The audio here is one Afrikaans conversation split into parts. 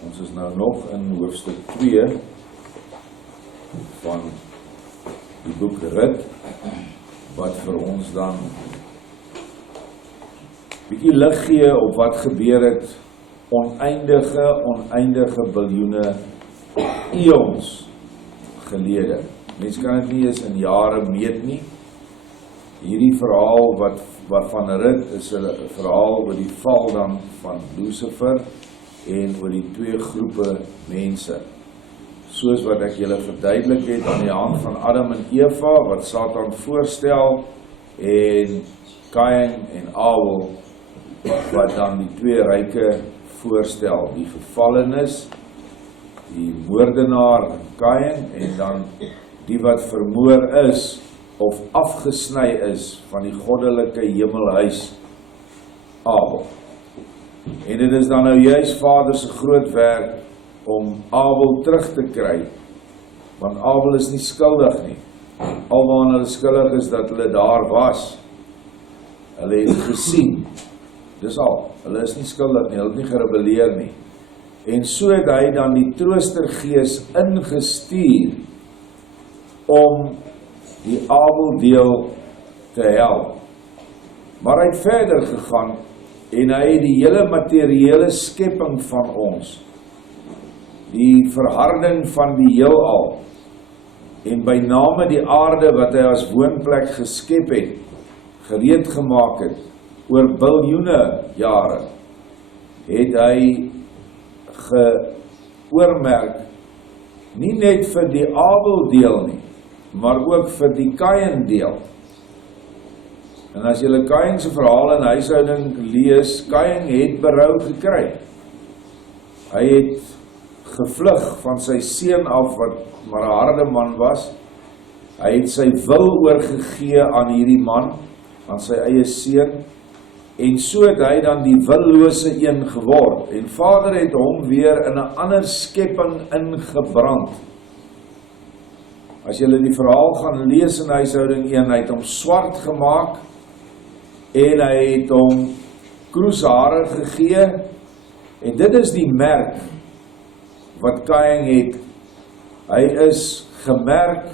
Ons is nou nog in hoofstuk 2 van die boek Rit, wat vir ons dan bietjie lig gee op wat gebeur het oneindige biljoene eons gelede. Mens kan dit nie eens in jare meet nie. Hierdie verhaal wat van Rit is 'n verhaal oor die val dan van Lucifer en oor die twee groepe mense. Soos wat ek julle verduidelik het aan die hand van Adam en Eva, wat Satan voorstel, en Kain en Abel, wat dan die twee ryke voorstel, die gevallenis, die moordenaar Kain, en dan die wat vermoor is, of afgesny is van die goddelike hemelhuis Abel. En dit is dan nou juist Vader se groot werk om Abel terug te kry, want Abel is nie skuldig nie. Alwaar hulle skuldig is dat hulle daar was. Hulle het gesien. Dis al. Hulle is nie skuldig nie, hulle het nie gerebelleer nie. En so het hy dan die troostergees ingestuur om die Abeldeel te help. Maar hy het verder gegaan en hy het die hele materiële skepping van ons, die verharding van die heelal, en by name die aarde wat hy as woonplek geskep het, gereed gemaak het, oor biljoene jare, het hy geoormerk, nie net vir die Abeldeel nie, maar ook vir die Kain deel. En as julle Kain se verhaal in huishouding lees, Kain het berou gekry. Hy het gevlug van sy seun af, wat maar 'n harde man was. Hy het sy wil oorgegee aan hierdie man, aan sy eie seun, en so het hy dan die willose een geword. En Vader het hom weer in 'n ander skepping ingebrand. As julle die verhaal gaan lees in huishouding 1, hy het hom swart gemaak, en hy het hom kroeshare gegee, en dit is die merk wat Kain het. Hy is gemerk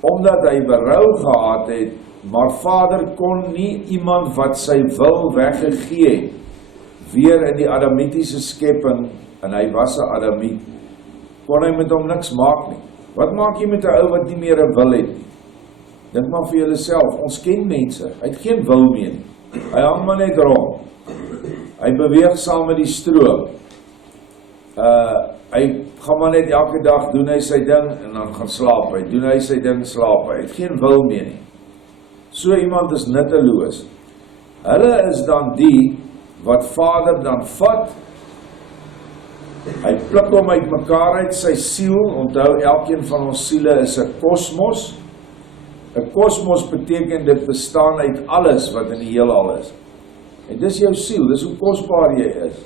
omdat hy berou gehad het, maar Vader kon nie iemand wat sy wil weggegee het, weer in die adamitiese skepping, en hy was 'n adamiet, kon hy met hom niks maak nie. Wat maak jy met 'n ou wat nie meer 'n wil het nie? Dink maar vir julleself, ons ken mense, hy het geen wil meer nie. Hy hang maar net rond. Hy beweeg saam met die stroom. Hy gaan maar net elke dag, doen hy sy ding, en dan gaan slaap hy. Doen hy sy ding, slaap hy. Hy het geen wil meer nie. So iemand is nutteloos. Hulle is dan die, wat Vader dan vat, hy pluk hom uit mekaar uit, sy siel. Onthou, elkeen van ons siele is 'n kosmos. 'n Kosmos beteken dit bestaan uit alles wat in die heelal is. En dis jou siel, dis hoe kosbaar jy is.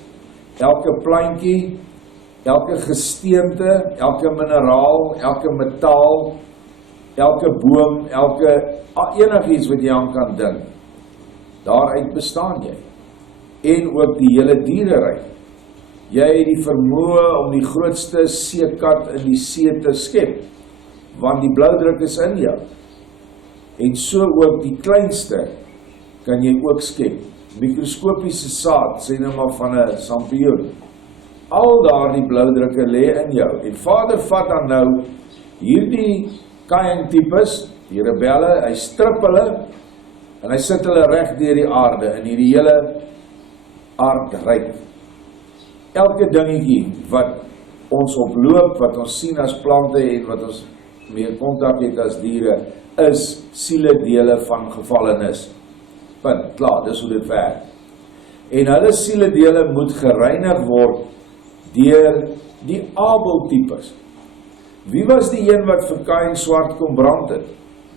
Elke plantjie, elke gesteente, elke mineraal, elke metaal, elke boom, enigiets wat jy aan kan dink, daaruit bestaan jy. En ook die hele diereryk. Jy het die vermoë om die grootste seekat in die see te skep, want die bloudruk is in jou. En so ook die kleinste kan jy ook skep. Mikroskopiese saad, sê nou maar van 'n sampioen. Al daardie bloudrukke lê in jou. En Vader vat dan nou hierdie Kain-tipes, die rebelle, hy strip hulle, en hy sit hulle reg deur die aarde, in hierdie hele aardryk. Elke dingetjie wat ons oploop, wat ons sien as plante, en wat ons mee kontak het as diere, is sieledele van gevallenis. Punt, klaar, dis hoe dit werk. En hulle sieledele moet gereinig word deur die Abel-tipes. Wie was die een wat vir Kain swart kom brand het?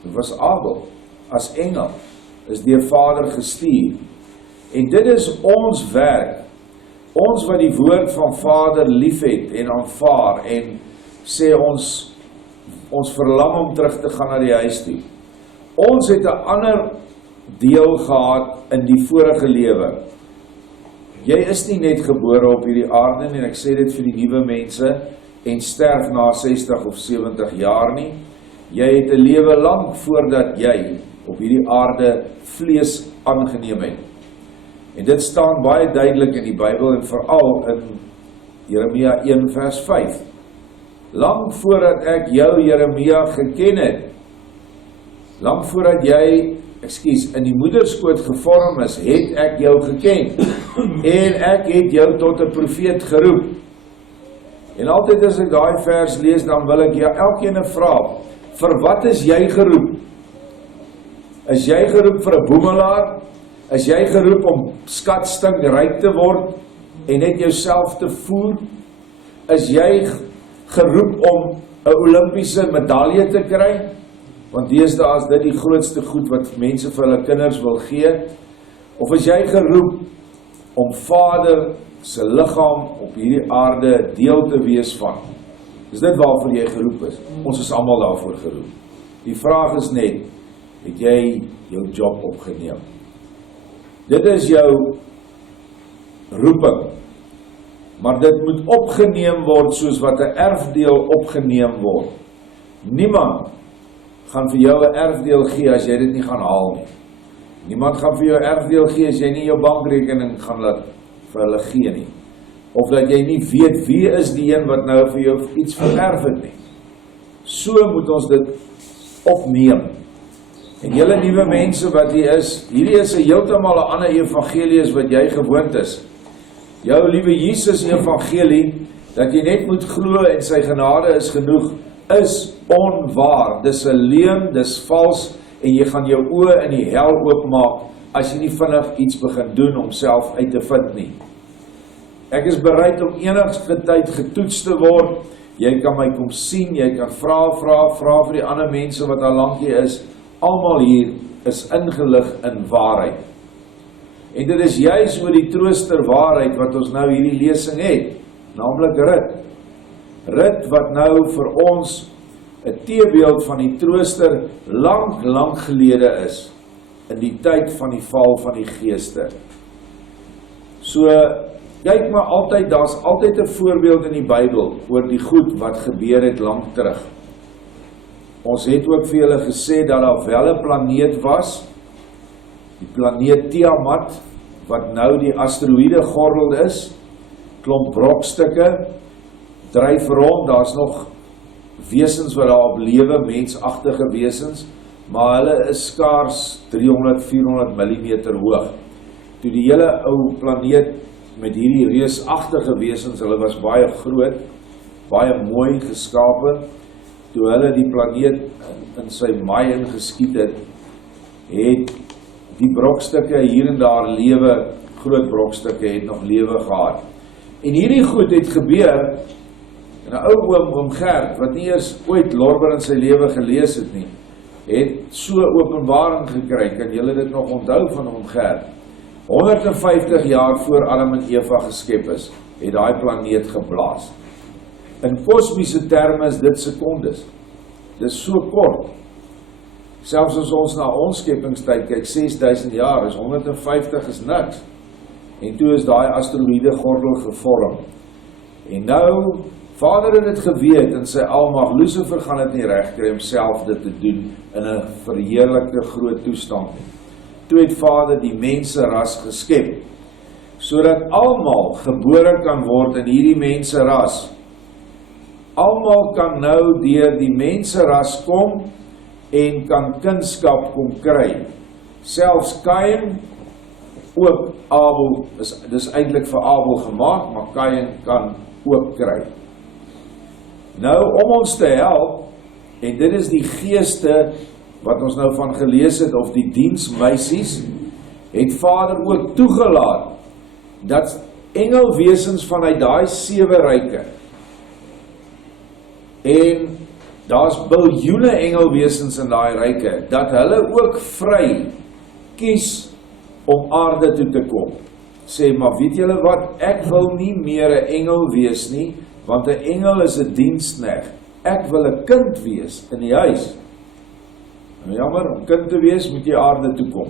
Dit was Abel, as engel, is deur Vader gestuur. En dit is ons werk, ons wat die woord van Vader lief het en aanvaar, en sê ons verlang om terug te gaan na die huis toe. Ons het 'n ander deel gehad in die vorige lewe. Jy is nie net gebore op hierdie aarde nie, en ek sê dit vir die nuwe mense, en sterf na 60 of 70 jaar nie. Jy het 'n lewe lang voordat jy op hierdie aarde vlees aangeneem het. En dit staan baie duidelik in die Bybel, en veral in Jeremia 1 vers 5. Lang voordat ek jou, Jeremia, geken het, lang voordat jy, in die moederskoot gevorm is, het ek jou geken, en ek het jou tot 'n profeet geroep. En altyd as ek daai vers lees, dan wil ek jou elkeen vra, vir wat is jy geroep? Is jy geroep vir 'n boemelaar? Is jy geroep om skatstink ryk te word en net jouself te voer? Is jy geroep om 'n Olimpiese medalje te kry? Want deesdae is dit die grootste goed wat mense vir hulle kinders wil gee. Of is jy geroep om Vader se liggaam op hierdie aarde deel te wees van? Is dit waarvoor jy geroep is? Ons is almal daarvoor geroep. Die vraag is net, het jy jou job opgeneem? Dit is jou roeping. Maar dit moet opgeneem word soos wat 'n erfdeel opgeneem word. Niemand gaan vir jou 'n erfdeel gee as jy dit nie gaan haal nie. Niemand gaan vir jou 'n erfdeel gee as jy nie jou bankrekening gaan laat vir hulle gee nie. Of dat jy nie weet wie is die een wat nou vir jou iets vererf het nie. So moet ons dit opneem. En julle nuwe mense wat hier is, hierdie is 'n heeltemal 'n ander evangelie as wat jy gewoond is. Jou liewe Jesus evangelie, dat jy net moet glo en sy genade is genoeg, is onwaar. Dis 'n leuen, dis vals, en jy gaan jou oë in die hel oopmaak as jy nie vinnig iets begin doen om self uit te vind nie. Ek is bereid om enige tyd getoets te word. Jy kan my kom sien, jy kan vra vir die ander mense wat al lank hier is. Almal hier is ingelig in waarheid. En dit is juis oor die trooster waarheid wat ons nou hierdie lesing het, naamlik Rut. Rut wat nou vir ons 'n teebeeld van die trooster lank gelede is, in die tyd van die val van die geeste. So, kyk maar altyd, daar's altyd 'n voorbeeld in die Bybel oor die goed wat gebeur het lank terug. Ons het ook vir julle gesê dat daar wel 'n planeet was, die planeet Tiamat, wat nou die asteroïde gordel is, klomp brokstukke, dryf rond, daar's nog wesens wat daarop lewe, mensagtige wesens, maar hulle is skaars 300-400 mm hoog. Toe die hele ou planeet met hierdie reusagtige wesens, hulle was baie groot, baie mooi geskape, toe hulle die planeet in sy maai ingeskiet het, het die brokstukke hier en daar lewe, groot brokstukke het nog lewe gehad. En hierdie goed het gebeur, en 'n ou oom Gert, wat nie eers ooit Lorber in sy lewe gelees het nie, het so openbaring gekry, kan julle dit nog onthou van oom Gert? 150 jaar voor Adam en Eva geskep is, het daai planeet geblaas. In kosmiese terme is dit sekondes. Dit is so kort. Selfs as ons na ons skepingstyd kyk, 6000 jaar, is 150 is niks. En toe is daai asteroïde gordel gevorm. En nou, Vader het dit geweet in sy almag, Lucifer gaan dit nie reg kry om self dit te doen in 'n verheerlikte groot toestand nie. Toe het Vader die menseras geskep, sodat almal gebore kan word in hierdie menseras. Almal kan nou deur die menseras kom en kan kunskap kom kry. Selfs Kain, ook Abel, dis eintlik vir Abel gemaak, maar Kain kan ook kry. Nou, om ons te help, en dit is die geeste wat ons nou van gelees het, of die diensmeisies, het Vader ook toegelaat, dat engelwesens vanuit daai 7 ryke, en daar's biljoene engelwesens in daai ryke, dat hulle ook vry kies om aarde toe te kom. Sê, maar weet julle wat, ek wil nie meer 'n engel wees nie, want 'n engel is 'n diensknegt. Ek wil 'n kind wees in die huis. Nou jammer, om kind te wees moet jy aarde toe kom.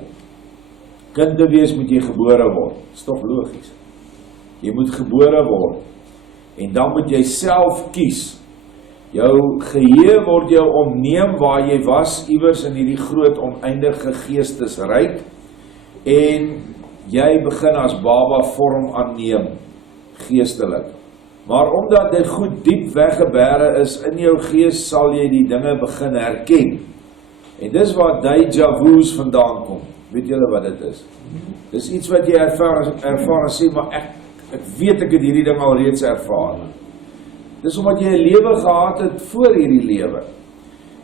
Kind te wees moet jy gebore word. Dis tog logies. Jy moet gebore word. En dan moet jy self kies. Jou geheue word jou ontneem waar jy was, iewers in hierdie groot oneindige geestesryk, en jy begin as baba vorm aanneem, geestelik. Maar omdat dit goed diep weggebere is in jou gees, sal jy die dinge begin herken. En dis waar deja vu's vandaan kom. Weet julle wat dit is? Dis iets wat jy ervaar en sê, maar ek weet ek het hierdie ding al reeds ervaar. Dis omdat jy 'n lewe gehad het voor hierdie lewe.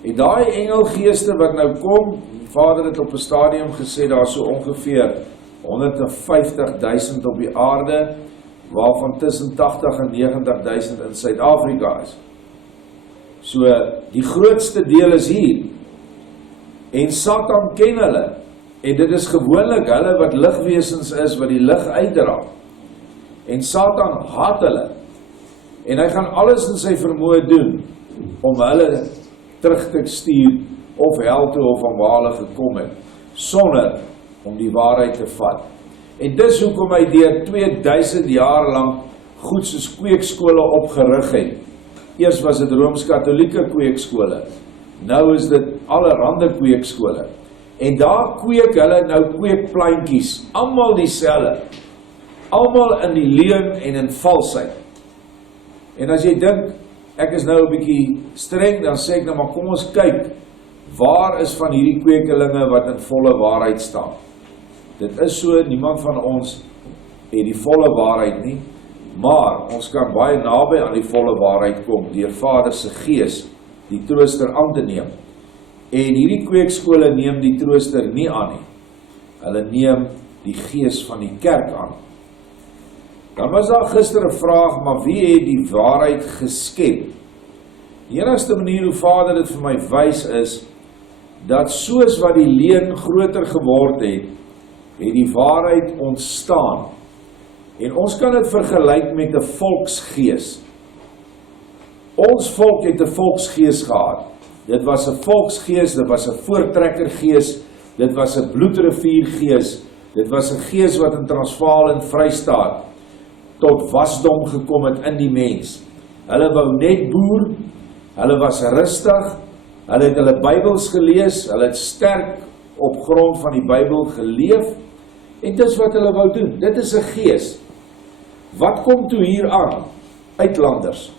En daai engelgeeste wat nou kom, die Vader het op 'n stadium gesê, daar so ongeveer 150.000 op die aarde, waarvan tussen 80 en 90.000 in Suid-Afrika is. So, die grootste deel is hier. En Satan ken hulle. En dit is gewoonlik hulle wat ligwesens is, wat die lig uitdra. En Satan haat hulle. En hy gaan alles in sy vermoë doen, om hulle terug te stuur, of hel toe, of aan waar hulle gekom het, sonder om die waarheid te vat. En dis hoekom hy deur 2000 jaar lang goed soos kweekskole opgerig het. Eers was dit Rooms-Katolieke kweekskole, nou is dit allerhande kweekskole. En daar kweek hulle nou kweekplantjies, almal dieselfde, almal in die leuen en in valsheid. En as jy dink, ek is nou 'n bietjie streng, dan sê ek nou maar kom ons kyk, waar is van hierdie kwekelinge wat in volle waarheid staan? Dit is so, niemand van ons het die volle waarheid nie, maar ons kan baie naby aan die volle waarheid kom, deur Vader se Gees, die trooster aan te neem. En hierdie kweekskole neem die trooster nie aan nie. Hulle neem die Gees van die kerk aan. Dan was daar gister 'n vraag, maar wie het die waarheid geskep? Die enigste manier hoe Vader dit vir my wys is, dat soos wat die leuen groter geword het, het die waarheid ontstaan. En ons kan dit vergelyk met 'n volksgees. Ons volk het 'n volksgees gehad. Dit was 'n volksgees, dit was 'n voortrekkergees, dit was 'n bloedriviergees, dit was 'n gees wat in Transvaal en Vrystaat tot wasdom gekom het in die mens. Hulle wou net boer, hulle was rustig, hulle het hulle Bybels gelees, hulle het sterk op grond van die Bybel geleef, en dis wat hulle wou doen. Dit is 'n gees. Wat kom toe hier aan? Uitlanders,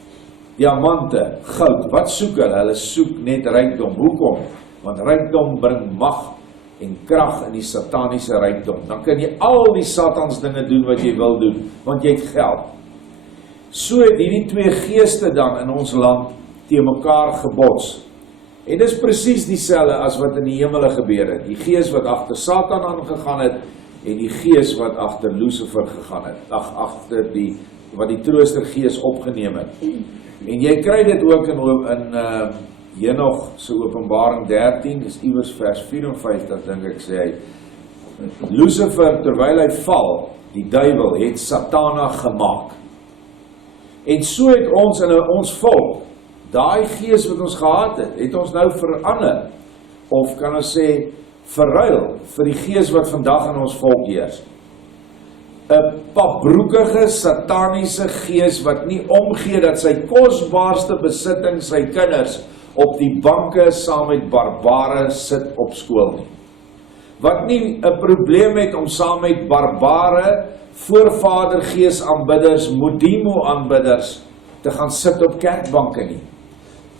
diamante, goud, wat soek hulle? Hulle soek net rykdom. Hoekom? Want rykdom bring mag en krag in die sataniese rykdom. Dan kan jy al die satans dinge doen wat jy wil doen, want jy het geld. So het hierdie twee geeste dan in ons land teen mekaar gebots. En dis presies dieselfde as wat in die hemele gebeur het. Die gees wat agter Satan aangegaan het, en die gees wat agter Lucifer gegaan het, agter wat die troostergees opgeneem het. En jy kry dit ook in Henog se Openbaring 13, is iewers vers 54, dink ek sê hy, Lucifer, terwyl hy val, die duiwel, het Satana gemaak. En so het ons in ons volk, daai gees wat ons gehad het ons nou verander, of kan ons sê, verruil vir die gees wat vandag in ons volk heers. 'n papbroekige sataniese gees wat nie omgee dat sy kosbaarste besitting, sy kinders, op die banke saam met barbare sit op skool nie. Wat nie 'n probleem het om saam met barbare voorvadergees aanbidders, modimo aanbidders, te gaan sit op kerkbanke nie.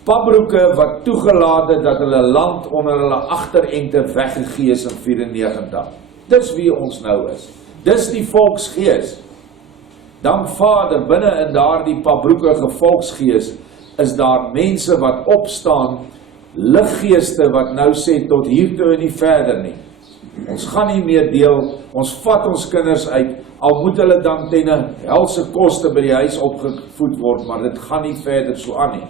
Papbroeke wat toegelaat het dat hulle land onder hulle agterente weggegee is in 94. Dis wie ons nou is. Dis die volksgees. Dan Vader, binne in daardie papbroekige volksgees, is daar mense wat opstaan, liggeeste wat nou sê tot hier toe en nie verder nie. Ons gaan nie meer deel, ons vat ons kinders uit, al moet hulle dan ten 'n helse koste by die huis opgevoed word, maar dit gaan nie verder so aan nie.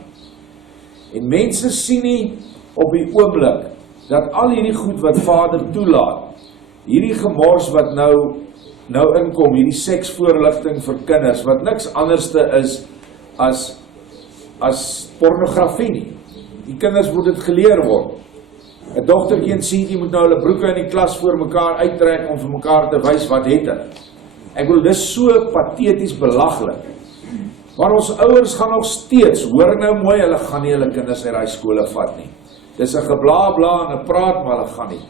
En mense sien nie op die oomblik, dat al hierdie goed wat Vader toelaat, hierdie gemors wat nou inkom, hierdie seksvoorligting vir kinders, wat niks anderste is as pornografie nie. Die kinders moet dit geleer word. 'n Dogtertjie en seentjie moet nou hulle broeke in die klas voor mekaar uittrek om vir mekaar te wys wat het hulle. Ek wil, dis so pateties belaglik. Maar ons ouers gaan nog steeds, hoor nou mooi, hulle gaan nie hulle kinders uit die skole vat nie. Dis 'n gebla en 'n praat, maar hulle gaan nie.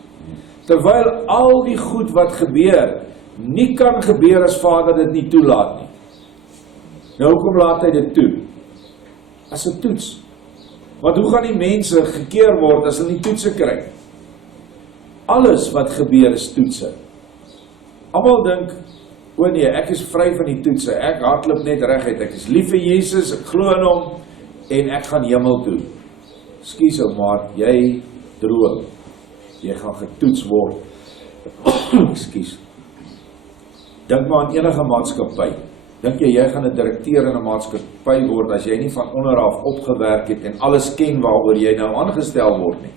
Terwyl al die goed wat gebeur, nie kan gebeur as vader dit nie toelaat nie. Nou, hoekom laat hy dit toe? As 'n toets. Want hoe gaan die mense gekeer word as hulle nie toetse kry? Alles wat gebeur is toetse. Almal dink, o nee, ek is vry van die toetse, ek hardloop net reguit, ek is lief vir Jesus, ek glo in hom, en ek gaan hemel toe. Skus ou maat, jy droom, jy gaan getoets word. Skus. Dink maar aan enige maatskappy. Dink jy gaan 'n direkteur in 'n maatskappy word as jy nie van onder af opgewerk het en alles ken waaroor jy nou aangestel word nie?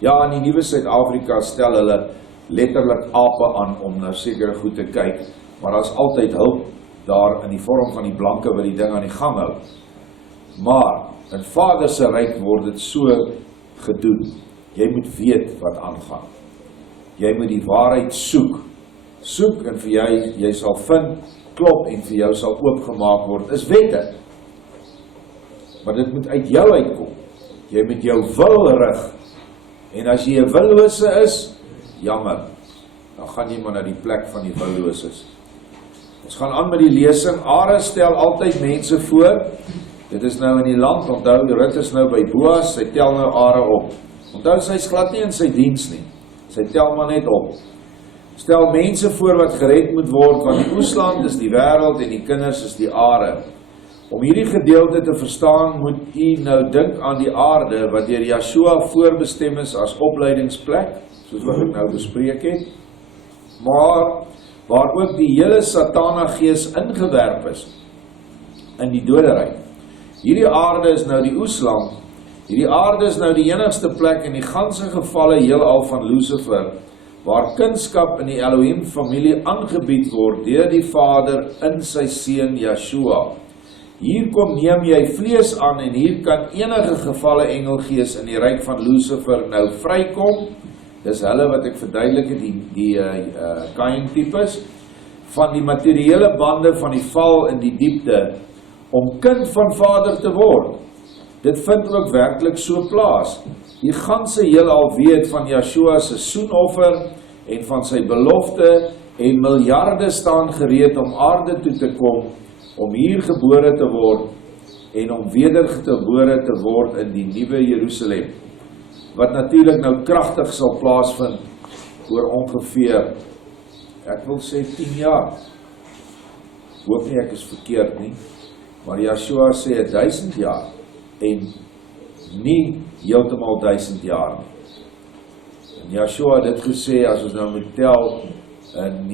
Ja, in die nuwe Suid-Afrika stel hulle letterlik ape aan om na sekere goed te kyk, maar daar is altyd hulp daar in die vorm van die blanke wat die ding aan die gang hou. Maar in Vader se ryk word dit so gedoen. Jy moet weet wat aangaan. Jy moet die waarheid soek. Soek en vir jy sal vind, klop en vir jou sal oopgemaak word, is wette. Maar dit moet uit jou uitkom. Jy moet jou wil rig. En as jy 'n willose is, jammer, dan gaan jy maar na die plek van die willoses. Ons gaan aan met die lesing. Are stel altyd mense voor. Dit is nou in die land, onthou, Rut is nou by Boas, sy tel nou Are op. Onthou, sy is glad nie in sy diens nie. Sy tel maar net op. Stel mense voor wat gered moet word, want die oesland is die wêreld en die kinders is die are. Om hierdie gedeelte te verstaan, moet u nou dink aan die aarde, wat deur Yeshua voorbestem is as opleidingsplek, soos wat ek nou bespreek het, maar waar ook die hele Satana gees ingewerp is, in die doderyk. Hierdie aarde is nou die oesland, hierdie aarde is nou die enigste plek in die ganse gevalle heelal van Lucifer, waar kunskap in die Elohim familie aangebied word deur die Vader in sy seun Yeshua. Hier kom neem jy vlees aan en hier kan enige gevalle engelgees in die ryk van Lucifer nou vrykom. Dis hulle wat ek verduidelik het, die Kain tipes, van die materiële bande van die val in die diepte, om kind van Vader te word. Dit vind ook werklik so plaas. Die ganse heelal weet van Yeshua se soenoffer en van sy belofte, en miljarde staan gereed om aarde toe te kom, om hier gebore te word, en om wedergebore te word in die nuwe Jerusalem, wat natuurlik nou kragtig sal plaasvind, oor ongeveer, ek wil sê 10 jaar, hoop nie ek is verkeerd nie, maar Yeshua sê 1000 jaar, en nie heeltemal 1000 jaar nie. En Yeshua het dit gesê, as ons nou moet tel, in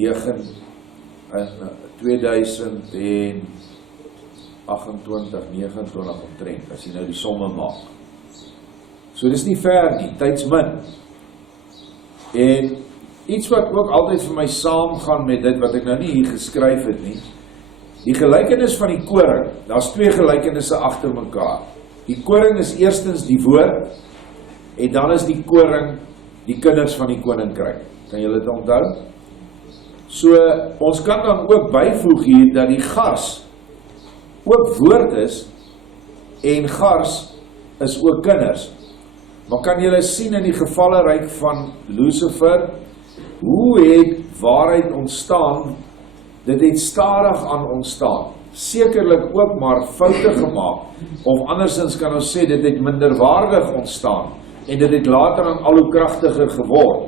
2028, 29 omtrent, as jy nou die somme maak. So dis nie ver nie, tyds min. En iets wat ook altyd vir my saamgaan met dit, wat ek nou nie hier geskryf het nie, die gelykenis van die koring, daar's 2 gelykenisse agter mekaar. Die koring is eerstens die woord, en dan is die koring die kinders van die koninkryk. Kan julle dit onthou? So, ons kan dan ook byvoeg hier, dat die gars ook woord is, en gars is ook kinders. Maar kan julle sien in die gevalle ryk van Lucifer, hoe het waarheid ontstaan? Dit het stadig aan ontstaan. Sekerlik ook maar foute gemaak, of andersins kan ons sê, dit het minderwaardig ontstaan, en dit het later aan al hoe kragtiger geword.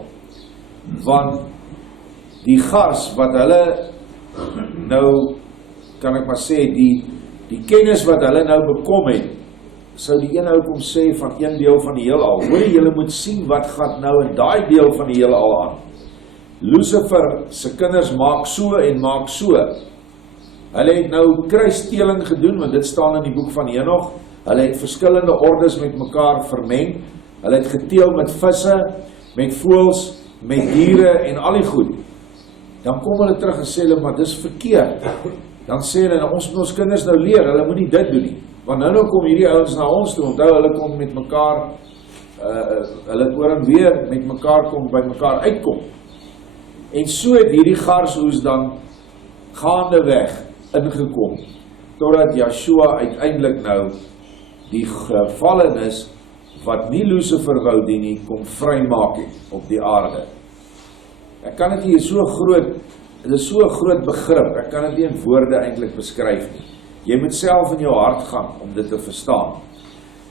Want die gars wat hulle nou, kan ek maar sê, die kennis wat hulle nou bekom het, sou die een ook om sê van een deel van die heelal. Hoor jy, julle moet sien wat gaan nou in daai deel van die heelal aan. Lucifer se kinders maak so en maak so. Hulle het nou kruissteling gedoen, want dit staan in die boek van Henoch. Hulle het verskillende ordes met mekaar vermeng. Hulle het geteel met visse, met voëls, met diere en al die goed. Dan kom hulle terug en sê hulle, maar dis verkeerd. Dan sê hulle, ons moet ons kinders nou leer, hulle moet nie dit doen nie. Want nou kom hierdie ouens na ons toe, onthou hulle kom met mekaar, hulle het oor en weer met mekaar kom, by mekaar uitkom. En so het hierdie garshoes dan gaandeweg ingekom, totdat Yeshua uiteindelik nou die gevallenis, wat nie Lucifer wou dien nie, kom vrymaak het op die aarde. Ek kan dit hier dit is so 'n groot begrip, ek kan dit nie in woorde eintlik beskryf nie. Jy moet self in jou hart gaan om dit te verstaan.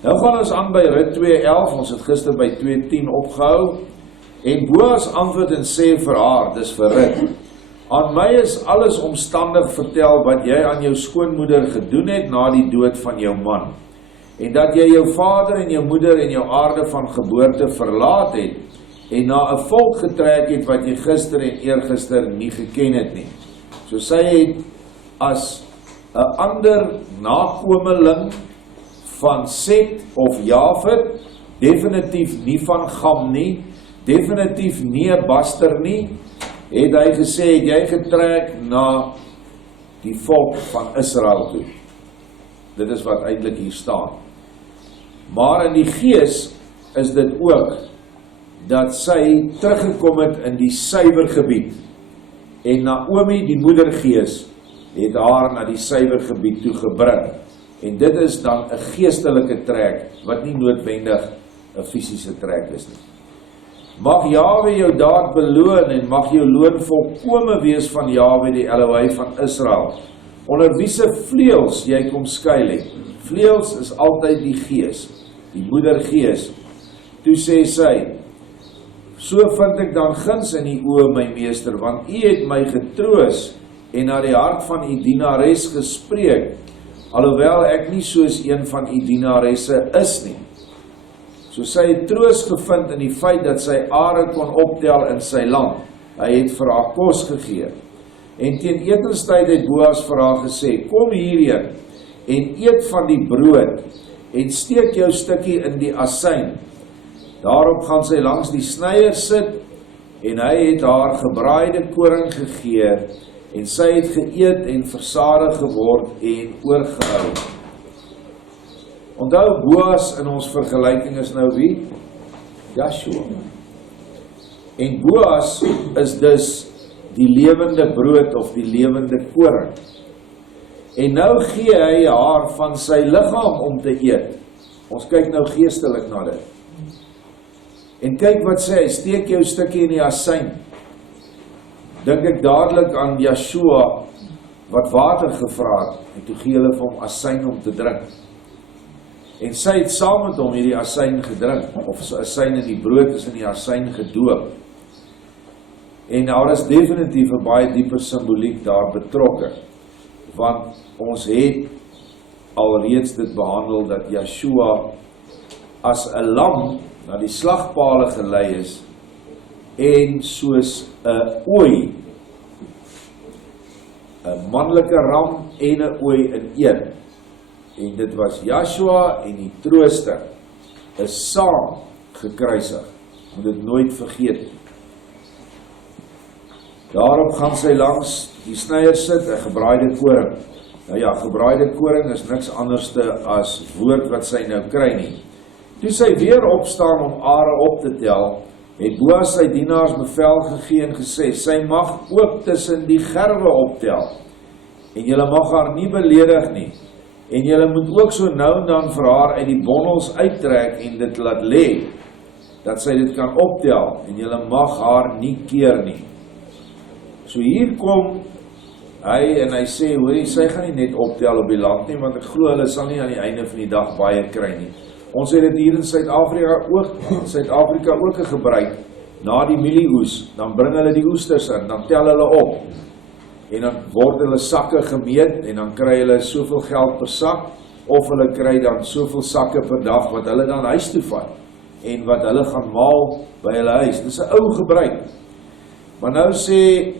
Nou gaan ons aan by Rut 2:11, ons het gister by 2:10 opgehou, en Boas antwoord en sê vir haar, dis vir Rut, aan my is alles omstandig vertel wat jy aan jou skoonmoeder gedoen het na die dood van jou man, en dat jy jou vader en jou moeder en jou aarde van geboorte verlaat het, en na 'n volk getrek het wat jy gister en eergister nie geken het nie. So sy het as 'n ander nakomeling van Set of Jafet, definitief nie van Gam nie, definitief nie 'n Baster nie, het hy gesê, het jy getrek na die volk van Israel toe. Dit is wat eintlik hier staan. Maar in die gees is dit ook dat sy teruggekom het in die suiwer gebied. En Naomi, die moedergees, het haar na die suiwer gebied toe gebring. En dit is dan 'n geestelike trek, wat nie noodwendig 'n fisiese trek is nie. Mag Jahwe jou daad beloon en mag jou loon volkome wees van Jahwe die Elohim van Israel, onder wie se vleuels jy kom skuil het. Vleuels is altyd die gees, die moedergees. Toe sê sy, so vind ek dan guns in die oë my meester, want u het my getroos en na die hart van u dienares gespreek, alhoewel ek nie soos een van u dienaresse is nie. So sy het troos gevind in die feit dat sy are kon optel in sy land. Hy het vir haar kos gegee. En teen etenstyd het Boas vir haar gesê, kom hierheen en eet van die brood en steek jou stukkie in die asyn. Daarop gaan sy langs die snyer sit en hy het haar gebraaide koring gegee en sy het geëet en versadig geword en oorgehou. Onthou, Boas in ons vergelyking is nou wie? Joshua. En Boas is dus die lewende brood of die lewende koring. En nou gee hy haar van sy liggaam om te eet. Ons kyk nou geestelik na dit. En kyk wat sê hy, steek jou stukkie in die asyn. Dink ek dadelik aan Yeshua, wat water gevra het, en toe gee hulle vir hom asyn om te drink. En sy het saam met hom hierdie asyn gedrink, of asyn in die brood is in die asyn gedoop. En daar is definitief 'n baie dieper simboliek daar betrokke, want ons het alreeds dit behandel dat Yeshua as 'n lam na die slagpale gelei is, en soos 'n ooi, 'n manlike ram en 'n ooi in een. En dit was Joshua en die trooster is saam gekruisig. Moet dit nooit vergeet nie. Daarop gaan sy langs die snyer sit, 'n gebraaide koring. Nou ja, gebraaide koring is niks anderste as woord wat sy nou kry nie. Toe sy weer opstaan om are op te tel, het Boas sy dienaars bevel gegee en gesê, sy mag ook tussen die gerwe optel, en julle mag haar nie beledig nie, en julle moet ook so nou en dan vir haar uit die bondels uittrek en dit laat lê, dat sy dit kan optel, en julle mag haar nie keer nie. So hier kom hy en hy sê, hoorie, sy gaan nie net optel op die land nie, want ek glo hulle sal nie aan die einde van die dag baie kry nie. Ons het dit hier in Suid-Afrika ook 'n gebruik, na die mielieoes, dan bring hulle die oesters in, dan tel hulle op, en dan word hulle sakke gemeet, en dan kry hulle soveel geld per sak, of hulle kry dan soveel sakke per dag, wat hulle dan huis toe vat, en wat hulle gaan maal by hulle huis. Dis 'n ou gebruik. Maar nou sê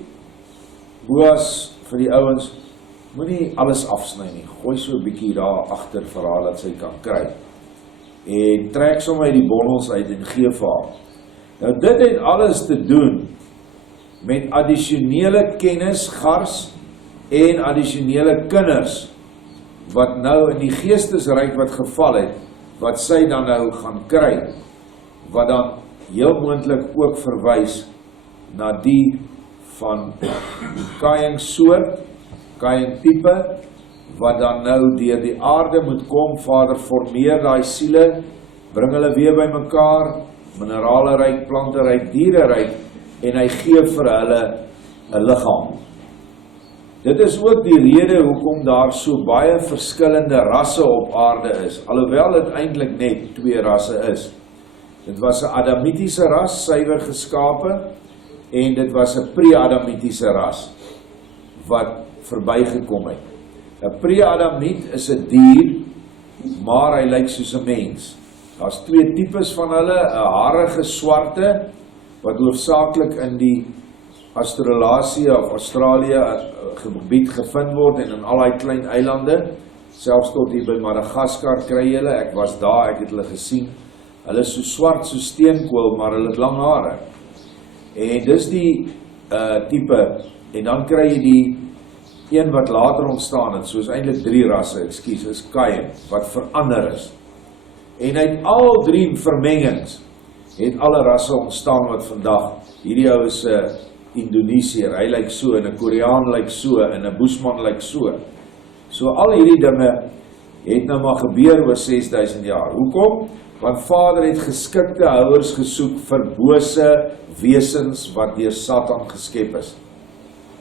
Boas vir die ouens, moenie alles afsny nie, gooi so 'n bietjie daar agter vir haar, dat sy kan kry. En trek sommer die bondels uit en gee vir haar. Nou dit het alles te doen met addisionele kennis, gars, en addisionele kinders, wat nou in die geestesryk wat geval het, wat sy dan nou gaan kry, wat dan heel moontlik ook verwys na die van die kaaiingssoort Kain type, wat dan nou deur die aarde moet kom. Vader, formeer daai siele, bring hulle weer by mekaar, minerale ryk, plante ryk, diere ryk, en hy gee vir hulle 'n liggaam. Dit is ook die rede hoekom daar so baie verskillende rasse op aarde is, alhoewel dit eintlik net 2 rasse is. Dit was 'n adamitiese ras, suiwer geskape, en dit was 'n pre-adamitiese ras, wat verbygekom het. 'n Pre-adamiet is 'n dier, maar hy lyk soos 'n mens. Daar's 2 tipes van hulle, 'n harige swarte, wat hoofsaaklik in die Australasie of Australië gebied gevind word, en in al die klein eilande, selfs tot hier by Madagaskar kry julle, ek was daar, ek het hulle gesien. Hulle is so swart so steenkool, maar hulle het lang hare. En dis die tipe, en dan kry jy die een wat later ontstaan het, soos eintlik 3 rasse, is Kain, wat verander is. En uit al 3 vermengings, het alle rasse ontstaan wat vandag, hierdie ou is 'n Indonesiër, hy lyk so, en 'n Koreaan lyk so, en 'n Boesman lyk so. So al hierdie dinge het nou maar gebeur oor 6000 jaar. Hoekom? Want Vader het geskikte houers gesoek vir bose wesens wat deur Satan geskep is.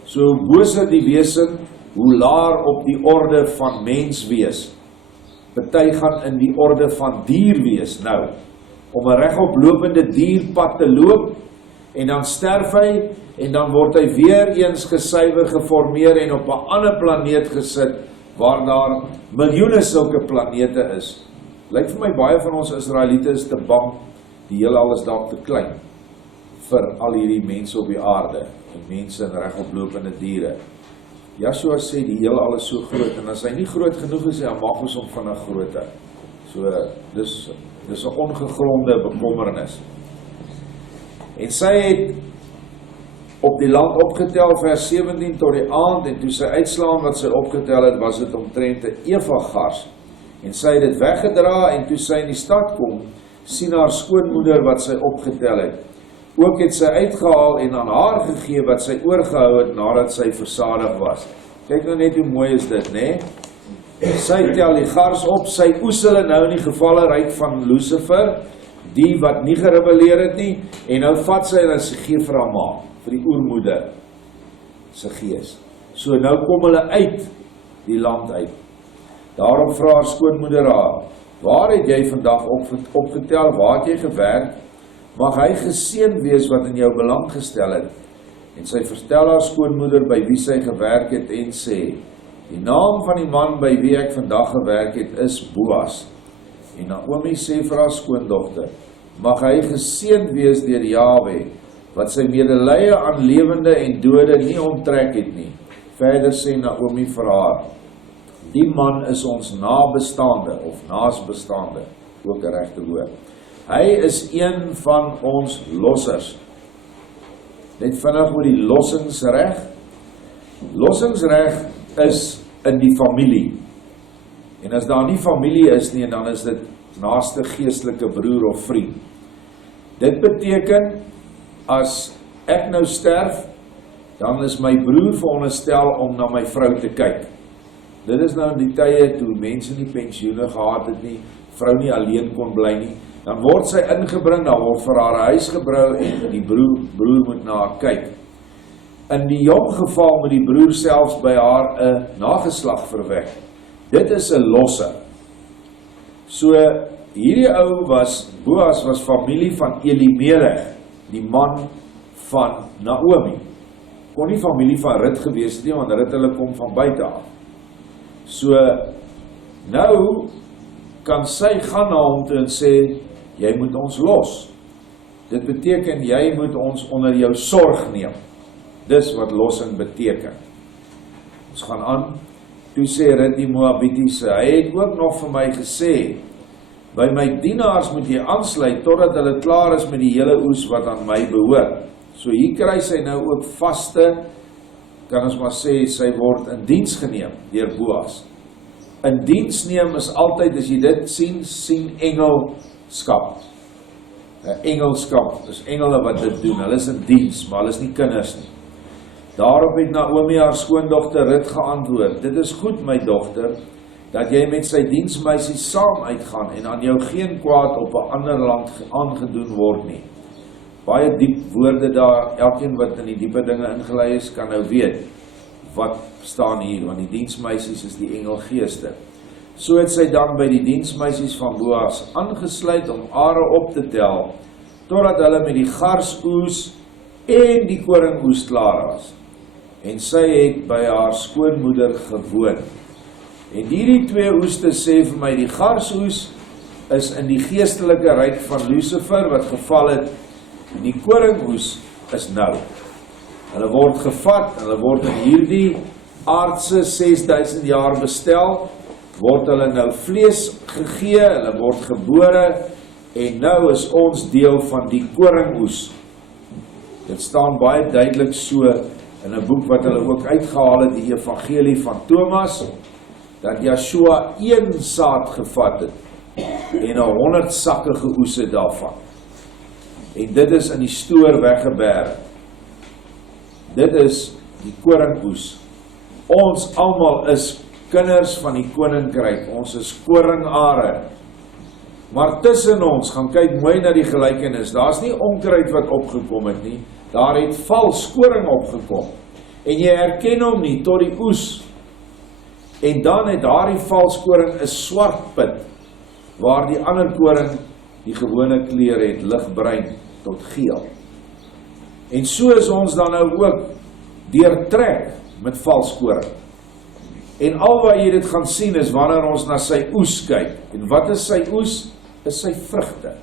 So hoe boser die wesen, hoe laer op die orde van mens wees. Party gaan in die orde van dier wees. Nou, om 'n regoplopende dierpad te loop, en dan sterf hy, en dan word hy weer eens gesuiwer, geformeer, en op 'n ander planeet gesit, waar daar miljoene sulke planete is. Lyk vir my, baie van ons Israeliete is te bang, die heelal is dalk te klein, vir al hierdie mense op die aarde, en mense en regoplopende diere. Joshua sê, die heelal is so groot, en as hy nie groot genoeg is, dan mag ons hom vinnig groter. So, dis 'n ongegronde bekommernis. En sy het op die land opgetel, vers 17 tot die aand, en toe sy uitslaan wat sy opgetel het, was dit omtrent 'n eva gars. En sy het dit weggedra, en toe sy in die stad kom, sien haar skoonmoeder wat sy opgetel het. Ook het sy uitgehaal en aan haar gegee wat sy oorgehou het nadat sy versadig was. Kyk nou net hoe mooi is dit, né? Sy tel die gars op, sy oes hulle nou in die gevalle ryk van Lucifer, die wat nie gerebelleer het nie, en nou vat sy en sy gee vir haar ma, vir die oermoeder, sy gees. So nou kom hulle uit die land uit. Daarom vra haar skoonmoeder haar, waar het jy vandag opgetel, waar het jy gewerk? Mag hy geseën wees wat in jou belang gestel het. En sy vertel haar skoonmoeder by wie sy gewerk het en sê, die naam van die man by wie ek vandag gewerk het is Boas. En Naomi sê vir haar skoondogter, mag hy geseën wees deur Jahwe, wat sy medelee aan lewende en dode nie onttrek het nie. Verder sê Naomi vir haar, die man is ons nabestaande, of naasbestaande, ook 'n regte woord. Hy is een van ons lossers. Net vinnig oor die lossingsreg. Lossingsreg is in die familie. En as daar nie familie is nie, dan is dit naaste geestelike broer of vriend. Dit beteken, as ek nou sterf, dan is my broer veronderstel om na my vrou te kyk. Dit is nou in die tye toe mense nie pensioene gehad het nie, vrou nie alleen kon bly nie, dan word sy ingebring, dan word vir haar 'n huis gebou en die broer moet na haar kyk. In die jong geval moet die broer selfs by haar 'n nageslag verwek. Dit is 'n losse. So, hierdie ou Boas was familie van Elimelech, die man van Naomi. Kon nie familie van Rut gewees het nie, want Rut hulle kom van buite af. So, nou kan sy gaan na hom toe en sê, jy moet ons los. Dit beteken, jy moet ons onder jou sorg neem. Dis wat lossing beteken. Ons gaan aan. Toe sê Rut die Moabitiese, hy het ook nog vir my gesê, by my dienaars moet jy aansluit, totdat hulle klaar is met die hele oes wat aan my behoort. So hier kry sy nou ook vaste, kan ons maar sê, sy word in diens geneem deur Boas. In diens neem is altyd, as jy dit sien engelskap. Engelskap, is engele wat dit doen, hulle is in diens, maar hulle is nie kinders nie. Daarop het Naomi haar skoondogter Rut geantwoord, dit is goed my dogter, dat jy met sy diensmeisie saam uitgaan en aan jou geen kwaad op 'n ander land aangedoen word nie. Baie diep woorde daar, elkeen wat in die diepe dinge ingelei is, kan nou weet, wat staan hier, want die diensmeisies is die engelgeeste. So het sy dan by die diensmeisies van Boas aangesluit om are op te tel, totdat hulle met die garsoes en die koringoes klaar was. En sy het by haar skoonmoeder gewoon. En hierdie twee oeste sê vir my, die garsoes is in die geestelike ryk van Lucifer wat geval het, en die koringoes is nou. Hulle word gevat, hulle word in hierdie aardse 6000 jaar bestel, word hulle nou vlees gegee, hulle word gebore, en nou is ons deel van die koringoes. Dit staan baie duidelik so in 'n boek wat hulle ook uitgehaal het, die evangelie van Thomas, dat Yeshua een saad gevat het, en 100 sakke geoes het daarvan. En dit is in die stoor weggeberg. Dit is die koringoes. Ons almal is kinders van die koninkryk, ons is koringare. Maar tussen ons, gaan kyk mooi na die gelykenis, daar is nie onkruid wat opgekom het nie, daar het vals koring opgekom, en jy herken hom nie tot die oes, en dan het daardie vals koring 'n swart pit, waar die ander koring die gewone kleur het, ligbruin tot geel. En so is ons dan nou ook deurtrek met vals koring. En al wat jy dit gaan sien is wanneer ons na sy oes kyk. En wat is sy oes? Is sy vrugte.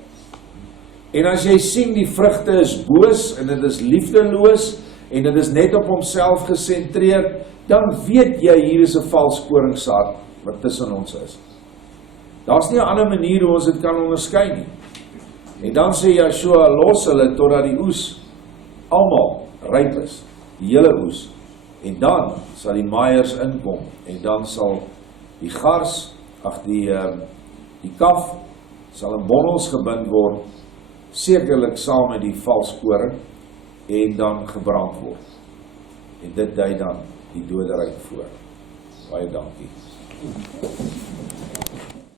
En as jy sien die vrugte is boos en dit is liefdeloos en dit is net op homself gesentreerd, dan weet jy hier is 'n vals koringsaad wat tussen ons is. Daar's nie 'n ander manier hoe ons dit kan onderskei nie. En dan sê Yeshua, los hulle totdat die oes almal ryp is, die hele oes. En dan sal die maaiers inkom en dan sal die gars, die kaf sal in bondels gebind word, sekerlik saam met die vals koring, en dan gebrand word. En dit dui dan die doderyk voor. Baie dankie.